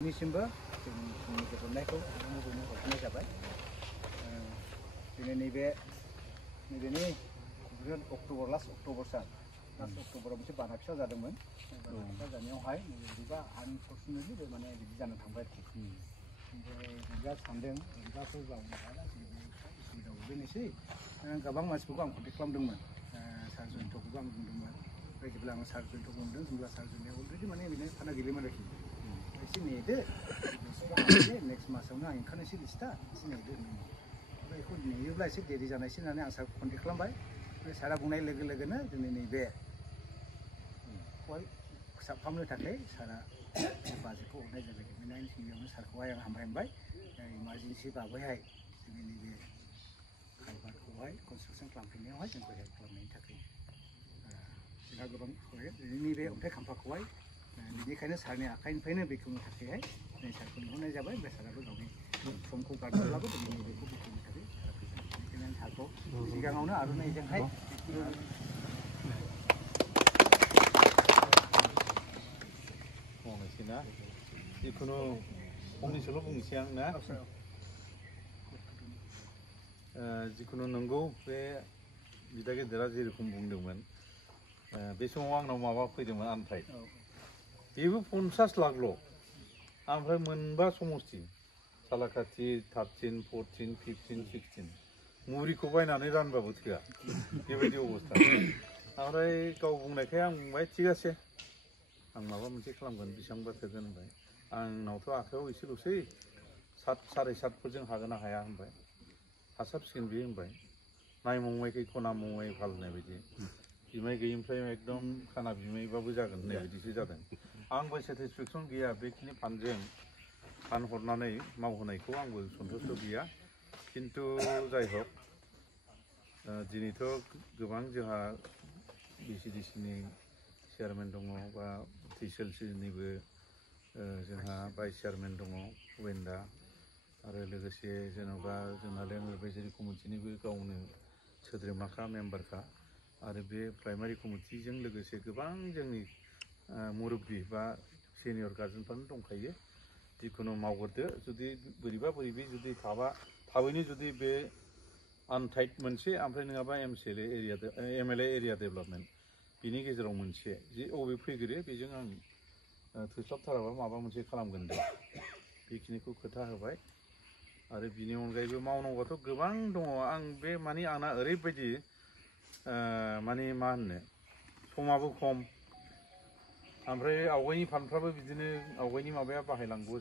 दिनैसिमबो जोंनि गोजोननायखौ मोजाङै हरफिननाय जाबाय। दिनै नैबेनि लास्ट अक्ट'बर सान लास्ट अक्ट'बराव मोनसे बाना फिसा जादोंमोन। बाना फिसा जानायावहाय बोरैबा आनफर्चुनेटलि बे माने बिदि जानो थांबाय आरोखि। ओमफ्राय बिदिबा सानदों बिदिबाथ' जावनो हाया उसुबिदा गोग्लैनोसै। गोबां मानसिफोरखौ आं कन्टेक्ट खालामदोंमोन। सार जयन्तखौबो आं बुंदोंमोन। ओमफ्राय जेब्ला आं सार जयन्तखौ मोनदों होनब्ला सार जयन्तआ अलरेडि माने बिदिनो खाना गेलेयोमोन आरोखि। एसे नेदो नेक्स्ट मासावनो आं ओंखारनोसै लिस्टआ एसे नेदो होनदोंमोन। ओमफ्राय बेखौ नेयोब्ला एसे देरि जानायसै होननानै आं सारखौ कन्टेक्ट खालामबाय। ओमफ्राय सारा बुंनाय लोगो लोगोनो जोंनि नैबेखौहाय फोसाबफामनो थाखाय सारा बाजेटखौ हरनाय जाबाय। गिबियावनो सारखौहाय आं हामबाय इमारजेन्सि बागैहाय जोंनि नैबे कालभार्टखौहाय कनस्ट्राक्सन खालामफिननायावहाय जोंखौ हेल्प खालामनायनि थाखाय जोंहा गोबां नैबे अन्थाइ खाम्फाखौहाय बेनिखायनो सारनि आखाइनिफ्रायनो बेखेवनो थाखायहाय दिनै सारखौ नुहरनाय जाबाय। ओमफ्राय साराबो गावनि समखौ गारदोंब्लाबो दिनै नैबेखौ बेखेवनो थाखाय सारा फैबाय। बेनिखायनो आं सारखौ सिगाङावनो आर'नाइजोंहाय मावनोसै ना जिखुनु फंनैसोल' बुंनोसै आं ना जिखुनु नंगौ बे बिदा गेदेरा जेरखम बुंदोंमोन बे समाव आंनाव माबा फैदोंमोन आनथाइ बेबो 50 लाखल' ओमफ्राय मोनबा समस्ति सालाकाथि 13, 14, 15, 16 मुरिखौ बायनानै रानबाबो थोआ बेबायदि अबस्था। ओमफ्राय गाव बुंनायखाय आं बुंबाय थिग आसे आं माबा मोनसे खालामगोन बेसेबांबा थोगोन होनबाय। आंनावथ' आखाइयाव एसेल'सै 7, 7.5 फोरजों हागोन ना हाया होनबाय। हासाबसिगोन बे होनबाय। नायमंबायखै खना मंबाय फाल होननाय बायदि बिमाय गैयिनिफ्राय एकदम खाना बिमायबाबो जागोन होननाय बायदिसो जादों। आंबो सेटिसफेक्सन गैया बेखिनि फान्डजों फानहरनानै मावहोनायखौ आंबो सन्तुष्ट गैया। खिन्थु जाय हक दिनैथ' गोबां जोंहा बिसिडिसिनि चेयारमेन दङ बा टिसिएलसिनिबो जोंहा भाइस चेयारमेन दङ वेन्दा आरो लोगोसे जेन'बा जोंना लेन्ड एडभाइजारि कमिटिनिबो गावनो सोद्रोमाखा मेम्बारखा आरो बे प्राइमारि कमिटिजों लोगोसे गोबां जोंनि मुरब्बि बा सिनियर गार्जेनफ्रानो दंखायो। जिखुनु मावग्रोदो जुदि बोरैबा जुदि थाबैनो जुदि बे आनटाइट मोनसे ओमफ्राय नङाबा एमएलए एरिया डेभेलपमेन्ट बिनि गेजेराव मोनसे जे अबे फैग्रो बेजों आं थोस्लाबथाराबा माबा मोनसे खालामगोन दे बेखिनिखौ खोथा होबाय। आरो बिनि अनगायैबो मावनांगौआथ' गोबां दङ। आं बे माने आंना ओरैबायदि माने मा होननो समाबो खम ओमफ्राय आवगायनि फान्डफ्राबो बिदिनो आवगायनि माबाया बाहायलांगौ